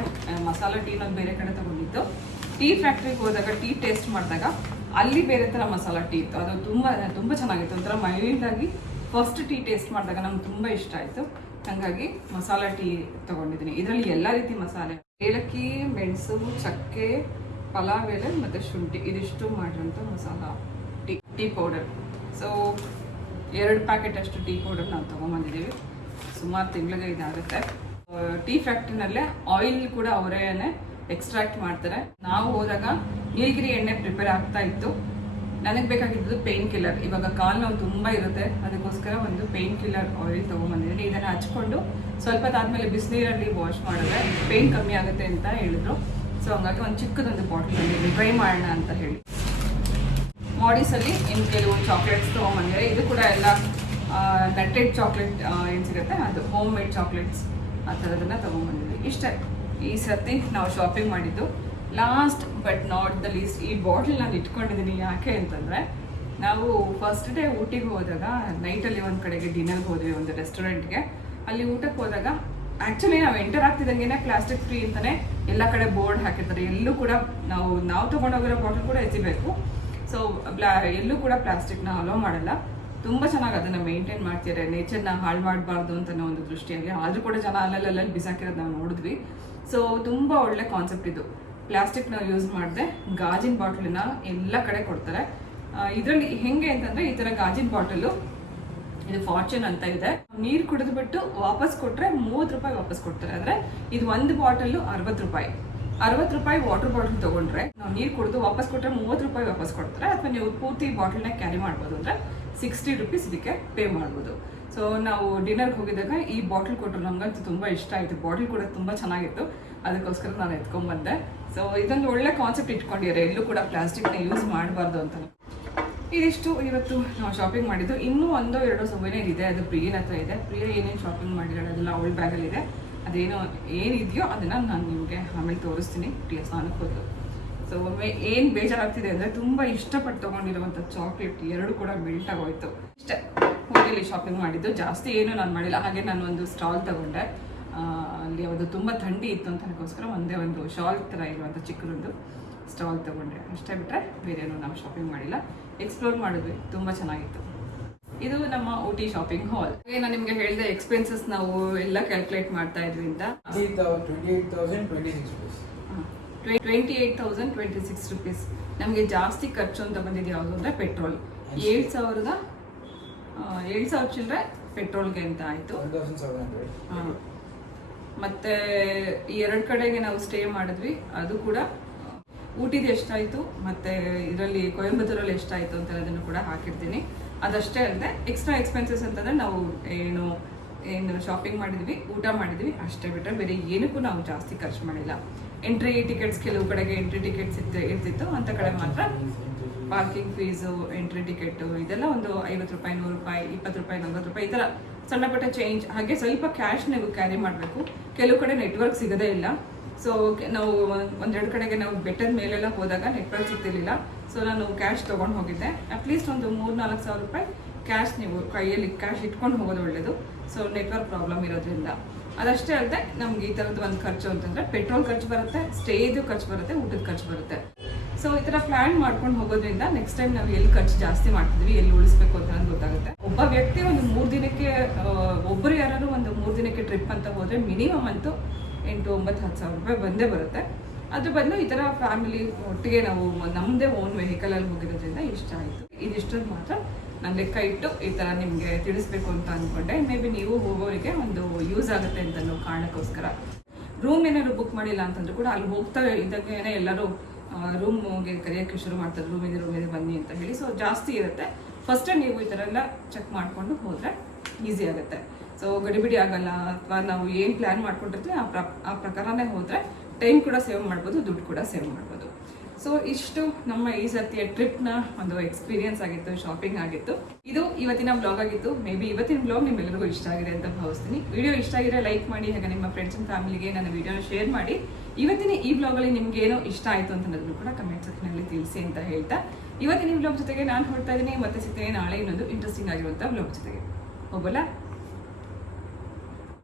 ಮಸಾಲ ಟೀನ ಬೇರೆ ಕಡೆ ತೊಗೊಂಡಿದ್ದು. ಟೀ ಫ್ಯಾಕ್ಟ್ರಿಗೆ ಹೋದಾಗ ಟೀ ಟೇಸ್ಟ್ ಮಾಡಿದಾಗ ಅಲ್ಲಿ ಬೇರೆ ಥರ ಮಸಾಲ ಟೀ ಇತ್ತು. ಅದು ತುಂಬ ಚೆನ್ನಾಗಿತ್ತು. ಒಂಥರ ಮೈಲ್ಡಾಗಿ ಫಸ್ಟ್ ಟೀ ಟೇಸ್ಟ್ ಮಾಡಿದಾಗ ನಮ್ಗೆ ತುಂಬ ಇಷ್ಟ ಆಯಿತು. ಹಾಗಾಗಿ ಮಸಾಲ ಟೀ ತೊಗೊಂಡಿದ್ದೀನಿ. ಇದರಲ್ಲಿ ಎಲ್ಲ ರೀತಿ ಮಸಾಲೆ, ಏಲಕ್ಕಿ, ಮೆಣಸು, ಚಕ್ಕೆ, ಪಲಾವ್ ಎಲೆ ಮತ್ತು ಶುಂಠಿ, ಇದಿಷ್ಟು ಮಾಡಿರೋಂಥ masala tea powder. So 2 packet ಅಷ್ಟು ಟೀ ಪೌಡರ್ ನಾವು ತೊಗೊಂಬಂದಿದ್ದೀವಿ. ಸುಮಾರು ತಿಂಗಳಿಗೆ ಇದಾಗುತ್ತೆ. ಟೀ ಫ್ಯಾಕ್ಟ್ರಿನಲ್ಲೇ ಆಯಿಲ್ ಕೂಡ ಅವರೇ ಎಕ್ಸ್ಟ್ರಾಕ್ಟ್ ಮಾಡ್ತಾರೆ. ನಾವು ಹೋದಾಗ ನೀಲಗಿರಿ ಎಣ್ಣೆ ಪ್ರಿಪೇರ್ ಆಗ್ತಾ ಇತ್ತು. ನನಗೆ ಬೇಕಾಗಿದ್ದು ಪೇನ್ ಕಿಲ್ಲರ್. ಇವಾಗ ಕಾಲು ನೋವು ತುಂಬ ಇರುತ್ತೆ, ಅದಕ್ಕೋಸ್ಕರ ಒಂದು ಪೇನ್ ಕಿಲ್ಲರ್ ಆಯಿಲ್ ತೊಗೊಂಬಂದಿದ್ದೀನಿ. ಇದನ್ನು ಹಚ್ಕೊಂಡು ಸ್ವಲ್ಪ ಹೊತ್ತಾದ್ಮೇಲೆ ಬಿಸಿನೀರಲ್ಲಿ ವಾಶ್ ಮಾಡಿದ್ರೆ ಪೇನ್ ಕಮ್ಮಿ ಆಗುತ್ತೆ ಅಂತ ಹೇಳಿದ್ರು. ಸೊ ಹಂಗಾಗಿ ಒಂದು ಚಿಕ್ಕದೊಂದು ಬಾಟಲಲ್ಲಿ ಟ್ರೈ ಮಾಡೋಣ ಅಂತ ಹೇಳಿ ಮಾಡೀಸಲ್ಲಿ ಇನ್ನು ಕೆಲವು ಚಾಕ್ಲೇಟ್ಸ್ ತೊಗೊಂಬಂದಿದೆ. ಇದು ಕೂಡ ಎಲ್ಲ ನಟ್ಟೆಡ್ ಚಾಕ್ಲೇಟ್ ಏನು ಸಿಗುತ್ತೆ ಅದು ಹೋಮ್ ಮೇಡ್ ಚಾಕ್ಲೇಟ್ಸ್ ಆ ಥರದನ್ನು ತೊಗೊಂಬಂದಿದ್ವಿ. ಇಷ್ಟೇ ಈ ಸರ್ತಿ ನಾವು ಶಾಪಿಂಗ್ ಮಾಡಿದ್ದು. Last but not the least ಈ ಬಾಟಲ್ ನಾನು ಇಟ್ಕೊಂಡಿದ್ದೀನಿ. ಯಾಕೆ ಅಂತಂದರೆ ನಾವು ಫಸ್ಟ್ ಡೇ ಊಟಿಗೆ ಹೋದಾಗ ನೈಟಲ್ಲಿ ಒಂದು ಕಡೆಗೆ ಡಿನ್ನರ್ಗೆ ಹೋದ್ವಿ, ಒಂದು ರೆಸ್ಟೋರೆಂಟ್ಗೆ. ಅಲ್ಲಿ ಊಟಕ್ಕೆ ಹೋದಾಗ ಆ್ಯಕ್ಚುಲಿ ನಾವು ಎಂಟರ್ ಆಗ್ತಿದ್ದಂಗೆ ಪ್ಲಾಸ್ಟಿಕ್ ಫ್ರೀ ಅಂತಲೇ ಎಲ್ಲ ಕಡೆ ಬೋರ್ಡ್ ಹಾಕಿರ್ತಾರೆ. ಎಲ್ಲೂ ಕೂಡ ನಾವು ತೊಗೊಂಡೋಗಿರೋ ಬಾಟಲ್ ಕೂಡ ಎಸಿಬೇಕು. ಸೊ ಎಲ್ಲೂ ಕೂಡ ಪ್ಲಾಸ್ಟಿಕ್ನ ಅಲೋ ಮಾಡಲ್ಲ. ತುಂಬ ಚೆನ್ನಾಗಿ ಅದನ್ನು ಮೇಂಟೈನ್ ಮಾಡ್ತಿದ್ದಾರೆ. ನೇಚರ್ನ ಹಾಳು ಮಾಡಬಾರ್ದು ಅಂತ ಒಂದು ದೃಷ್ಟಿಯಲ್ಲಿ. ಆದರೂ ಕೂಡ ಜನ ಅಲ್ಲಲ್ಲಿ ಬಿಸಾಕಿರೋದು ನಾವು ನೋಡಿದ್ವಿ. ಸೊ ತುಂಬ ಒಳ್ಳೆ ಕಾನ್ಸೆಪ್ಟ್ ಇದು. ಪ್ಲಾಸ್ಟಿಕ್ನ ಯೂಸ್ ಮಾಡದೆ ಗಾಜಿನ ಬಾಟಲನ್ನ ಎಲ್ಲ ಕಡೆ ಕೊಡ್ತಾರೆ. ಇದರಲ್ಲಿ ಹೆಂಗೆ ಅಂತಂದರೆ ಈ ಥರ ಗಾಜಿನ ಬಾಟಲು ಇದು ಫಾರ್ಚೂನ್ ಅಂತ ಇದೆ. ನೀರು ಕುಡಿದ್ಬಿಟ್ಟು ವಾಪಸ್ ಕೊಟ್ಟರೆ 30 ರೂಪಾಯಿ ವಾಪಸ್ ಕೊಡ್ತಾರೆ. ಅಂದರೆ ಇದು ಒಂದು ಬಾಟಲ್ಲು 60 ರೂಪಾಯಿ. 60 ರೂಪಾಯಿ ವಾಟರ್ ಬಾಟಲ್ ತೊಗೊಂಡ್ರೆ ನಾವು ನೀರು ಕುಡಿದು ವಾಪಸ್ ಕೊಟ್ಟರೆ 30 ರೂಪಾಯಿ ವಾಪಸ್ ಕೊಡ್ತಾರೆ. ಅಥವಾ ನೀವು ಪೂರ್ತಿ ಬಾಟಲ್ನ ಕ್ಯಾರಿ ಮಾಡ್ಬೋದು. ಅಂದರೆ 60 ರೂಪೀಸ್ ಇದಕ್ಕೆ ಪೇ ಮಾಡ್ಬೋದು. ಸೊ ನಾವು ಡಿನ್ನರ್ಗೆ ಹೋಗಿದ್ದಾಗ ಈ ಬಾಟಲ್ ಕೊಟ್ಟರು. ನಮಗಂತೂ ತುಂಬ ಇಷ್ಟ ಆಯಿತು. ಬಾಟಲ್ ಕೂಡ ತುಂಬ ಚೆನ್ನಾಗಿತ್ತು, ಅದಕ್ಕೋಸ್ಕರ ನಾನು ಎತ್ಕೊಂಡ್ಬಂದೆ. ಸೊ ಇದೊಂದು ಒಳ್ಳೆ ಕಾನ್ಸೆಪ್ಟ್ ಇಟ್ಕೊಂಡಿದ್ದಾರೆ, ಎಲ್ಲೂ ಕೂಡ ಪ್ಲಾಸ್ಟಿಕ್ನ ಯೂಸ್ ಮಾಡಬಾರ್ದು ಅಂತ. ಇದಿಷ್ಟು ಇವತ್ತು ನಾವು ಶಾಪಿಂಗ್ ಮಾಡಿದ್ದು. ಇನ್ನೂ 1-2 ಸೊವೇನಿಯರ್ ಇದೆ, ಅದು ಪ್ರಿಯನ ಹತ್ರ ಇದೆ. ಪ್ರಿಯ ಏನೇನು ಶಾಪಿಂಗ್ ಮಾಡಿದ್ದಾಳೆ ಅದೆಲ್ಲ ಅವಳ ಬ್ಯಾಗಲ್ಲಿದೆ. ಅದೇನೋ ಏನಿದೆಯೋ ಅದನ್ನು ನಾನು ನಿಮಗೆ ಆಮೇಲೆ ತೋರಿಸ್ತೀನಿ ಪ್ರಿಯ ಸ್ನಾನಕ್ಕೆ ಹೋದ್ದು. ಸೊ ಒಮ್ಮೆ ಏನು ಬೇಜಾರಾಗ್ತಿದೆ ಅಂದರೆ ತುಂಬ ಇಷ್ಟಪಟ್ಟು ತೊಗೊಂಡಿರುವಂಥ ಚಾಕ್ಲೇಟ್ 2 ಕೂಡ ಮೆಲ್ಟ್ ಆಗೋಯ್ತು. ಇಷ್ಟೇ ಹೋಟೆಲಿ ಶಾಪಿಂಗ್ ಮಾಡಿದ್ದು, ಜಾಸ್ತಿ ಏನೂ ನಾನು ಮಾಡಿಲ್ಲ. ಹಾಗೆ ನಾನು ಒಂದು ಸ್ಟಾಲ್ ತೊಗೊಂಡೆ. ಅಲ್ಲಿ ಅದು ತುಂಬ ಥಂಡಿ ಇತ್ತು ಅಂತ ಅದಕ್ಕೋಸ್ಕರ ಒಂದೇ ಒಂದು ಶಾಲ್ ಥರ ಇರುವಂಥ ಚಿಕ್ಕದೊಂದು ಸ್ಟಾಲ್ ತೊಗೊಂಡೆ. ಅಷ್ಟೇ ಬಿಟ್ಟರೆ ಬೇರೇನೂ ನಾವು ಶಾಪಿಂಗ್ ಮಾಡಿಲ್ಲ. ಎಕ್ಸ್ಪ್ಲೋರ್ ಮಾಡಿದ್ವಿ, ತುಂಬ ಚೆನ್ನಾಗಿತ್ತು. ಇದು ನಮ್ಮ ಊಟಿ ಶಾಪಿಂಗ್ ಹಾಲ್. ಹಾಗೆ ನಾನು ನಿಮಗೆ ಹೇಳಿದೆ ಎಕ್ಸ್ಪೆನ್ಸಸ್ ನಾವು ಎಲ್ಲ ಕ್ಯಾಲ್ಕುಲೇಟ್ ಮಾಡ್ತಾ ಇದ್ವಿ ಅಂತ. 28,026 ರೂಪೀಸ್. ನಮಗೆ ಜಾಸ್ತಿ ಖರ್ಚು ಅಂತ ಬಂದಿದ್ದು ಯಾವುದು ಅಂದರೆ ಪೆಟ್ರೋಲ್. 7,000 ಚಿಲ್ಲರೆ ಪೆಟ್ರೋಲ್ಗೆ ಅಂತ ಆಯಿತು. ಮತ್ತು 2 ಕಡೆಗೆ ನಾವು ಸ್ಟೇ ಮಾಡಿದ್ವಿ. ಅದು ಕೂಡ ಊಟಿದು ಎಷ್ಟಾಯಿತು ಮತ್ತು ಇದರಲ್ಲಿ ಕೊಯಂಬತ್ತೂರಲ್ಲಿ ಎಷ್ಟಾಯಿತು ಅಂತ ಅದನ್ನು ಕೂಡ ಹಾಕಿರ್ತೀನಿ. ಅದಷ್ಟೇ ಅಲ್ಲದೆ ಎಕ್ಸ್ಟ್ರಾ ಎಕ್ಸ್ಪೆನ್ಸಸ್ ಅಂತಂದರೆ ನಾವು ಏನು ಶಾಪಿಂಗ್ ಮಾಡಿದ್ವಿ, ಊಟ ಮಾಡಿದ್ವಿ, ಅಷ್ಟೇ ಬಿಟ್ಟರೆ ಬೇರೆ ಏನಕ್ಕೂ ನಾವು ಜಾಸ್ತಿ ಖರ್ಚು ಮಾಡಿಲ್ಲ. ಎಂಟ್ರಿ ಟಿಕೆಟ್ಸ್ ಕೆಲವು ಕಡೆಗೆ ಎಂಟ್ರಿ ಟಿಕೆಟ್ಸ್ ಇರ್ತಿತ್ತು, ಅಂಥ ಕಡೆ ಮಾತ್ರ ಪಾರ್ಕಿಂಗ್ ಫೀಸು, ಎಂಟ್ರಿ ಟಿಕೆಟು ಇದೆಲ್ಲ ಒಂದು 50 ರೂಪಾಯಿ, 100 ರೂಪಾಯಿ, 20 ರೂಪಾಯಿ, 40 ರೂಪಾಯಿ ಈ ಥರ ಸಣ್ಣ ಪುಟ್ಟ ಚೇಂಜ್. ಹಾಗೆ ಸ್ವಲ್ಪ ಕ್ಯಾಶ್ ನೀವು ಕ್ಯಾರಿ ಮಾಡಬೇಕು. ಕೆಲವು ಕಡೆ ನೆಟ್ವರ್ಕ್ ಸಿಗೋದೇ ಇಲ್ಲ. ಸೊ ನಾವು 1-2 ಕಡೆಗೆ ನಾವು ಬೆಟ್ಟದ ಮೇಲೆಲ್ಲ ಹೋದಾಗ ನೆಟ್ವರ್ಕ್ ಸಿಗ್ತಿರ್ಲಿಲ್ಲ. ಸೊ ನಾನು ಕ್ಯಾಶ್ ತೊಗೊಂಡು ಹೋಗಿದ್ದೆ. ಅಟ್ಲೀಸ್ಟ್ ಒಂದು 3-4 ಸಾವಿರ ರೂಪಾಯಿ ಕ್ಯಾಶ್ ನೀವು ಕೈಯಲ್ಲಿ ಕ್ಯಾಶ್ ಇಟ್ಕೊಂಡು ಹೋಗೋದು ಒಳ್ಳೆಯದು. ಸೊ ನೆಟ್ವರ್ಕ್ ಪ್ರಾಬ್ಲಮ್ ಇರೋದ್ರಿಂದ. ಅದಷ್ಟೇ ಅಲ್ಲದೆ ನಮ್ಗೆ ಈ ಥರದ್ದು ಒಂದು ಖರ್ಚು ಅಂತಂದರೆ ಪೆಟ್ರೋಲ್ ಖರ್ಚು ಬರುತ್ತೆ, ಸ್ಟೇದು ಖರ್ಚು ಬರುತ್ತೆ, ಊಟದ ಖರ್ಚು ಬರುತ್ತೆ. ಸೊ ಈ ಥರ ಪ್ಲ್ಯಾನ್ ಮಾಡ್ಕೊಂಡು ಹೋಗೋದ್ರಿಂದ ನೆಕ್ಸ್ಟ್ ಟೈಮ್ ನಾವು ಎಲ್ಲಿ ಖರ್ಚು ಜಾಸ್ತಿ ಮಾಡ್ತಿದ್ವಿ, ಎಲ್ಲಿ ಉಳಿಸ್ಬೇಕು ಅಂತ ಗೊತ್ತಾಗುತ್ತೆ. ಒಬ್ಬ ವ್ಯಕ್ತಿ ಒಂದು 3 ದಿನಕ್ಕೆ ಒಬ್ಬರು ಯಾರು ಒಂದು 3 ದಿನಕ್ಕೆ ಟ್ರಿಪ್ ಅಂತ ಹೋದರೆ ಮಿನಿಮಮ್ ಅಂತೂ 8-9-10 ಸಾವಿರ ರೂಪಾಯಿ ಬಂದೇ ಬರುತ್ತೆ. ಅದ್ರ ಬದಲು ಈ ಥರ ಫ್ಯಾಮಿಲಿ ಒಟ್ಟಿಗೆ ನಾವು ನಮ್ಮದೇ ಓನ್ ವೆಹಿಕಲಲ್ಲಿ ಹೋಗಿರೋದ್ರಿಂದ ಇಷ್ಟ ಆಯಿತು. ಇದಿಷ್ಟೊಂದು ಮಾತ್ರ ನಾನು ಲೆಕ್ಕ ಇಟ್ಟು ಈ ಥರ ನಿಮಗೆ ತಿಳಿಸ್ಬೇಕು ಅಂತ ಅಂದ್ಕೊಂಡೆ. ಮೇ ಬಿ ನೀವು ಹೋಗೋರಿಗೆ ಒಂದು ಯೂಸ್ ಆಗುತ್ತೆ ಅಂತ ಅನ್ನೋ ಕಾರಣಕ್ಕೋಸ್ಕರ. ರೂಮ್ ಏನಾದ್ರು ಬುಕ್ ಮಾಡಿಲ್ಲ ಅಂತಂದ್ರೂ ಕೂಡ ಅಲ್ಲಿ ಹೋಗ್ತಾ ಇದ್ದಂಗೆ ಎಲ್ಲರೂ ರೂಮ್ಗೆ ಕರೆಯೋಕ್ಕೆ ಶುರು ಮಾಡ್ತಾರೆ, ರೂಮ್ ಇದೆ ಬನ್ನಿ ಅಂತ ಹೇಳಿ. ಸೊ ಜಾಸ್ತಿ ಇರುತ್ತೆ. ಫಸ್ಟೇ ನೀವು ಈ ಥರ ಎಲ್ಲ ಚೆಕ್ ಮಾಡಿಕೊಂಡು ಹೋದರೆ ಈಸಿ ಆಗುತ್ತೆ. ಸೊ ಗಡಿಬಿಡಿ ಆಗಲ್ಲ. ಅಥವಾ ನಾವು ಏನು ಪ್ಲ್ಯಾನ್ ಮಾಡ್ಕೊಂಡಿರ್ತೀವಿ ಆ ಪ್ರಕಾರನೇ ಹೋದರೆ ಟೈಮ್ ಕೂಡ ಸೇವ್ ಮಾಡ್ಬೋದು, ದುಡ್ಡು ಕೂಡ ಸೇವ್ ಮಾಡ್ಬೋದು. ಸೊ ಇಷ್ಟು ನಮ್ಮ ಈ ಸರ್ತಿಯ ಟ್ರಿಪ್ನ ಒಂದು ಎಕ್ಸ್ಪೀರಿಯನ್ಸ್ ಆಗಿತ್ತು, ಶಾಪಿಂಗ್ ಆಗಿತ್ತು. ಇದು ಇವತ್ತಿನ ಬ್ಲಾಗ್ ಆಗಿತ್ತು. ಮೇ ಬಿ ಇವತ್ತಿನ ಬ್ಲಾಗ್ ನಿಮ್ಮೆಲ್ಲರಿಗೂ ಇಷ್ಟ ಆಗಿದೆ ಅಂತ ಭಾವಿಸ್ತೀನಿ. ವಿಡಿಯೋ ಇಷ್ಟ ಆಗಿದ್ರೆ ಲೈಕ್ ಮಾಡಿ, ಹಾಗೆ ನಿಮ್ಮ ಫ್ರೆಂಡ್ಸ್ ಆ್ಯಂಡ್ ಫ್ಯಾಮಿಲಿಗೆ ನನ್ನ ವಿಡಿಯೋನ ಶೇರ್ ಮಾಡಿ. ಇವತ್ತಿನ ಈ ಬ್ಲಾಗಲ್ಲಿ ನಿಮ್ಗೆ ಏನೋ ಇಷ್ಟ ಆಯಿತು ಅಂತಂದ್ರೂ ಕೂಡ ಕಮೆಂಟ್ ಸೆಕ್ಷನಲ್ಲಿ ತಿಳಿಸಿ ಅಂತ ಹೇಳ್ತಾ ಇವತ್ತಿನ ಬ್ಲಾಗ್ ಜೊತೆಗೆ ನಾನು ಹೊರಡ್ತಾ ಇದ್ದೀನಿ. ಮತ್ತೆ ಸಿಗ್ತೇನೆ ನಾಳೆ ಇನ್ನೊಂದು ಇಂಟ್ರೆಸ್ಟಿಂಗ್ ಆಗಿರುವಂಥ ಬ್ಲಾಗ್ ಜೊತೆಗೆ. ಹೋಗಲ್ಲ.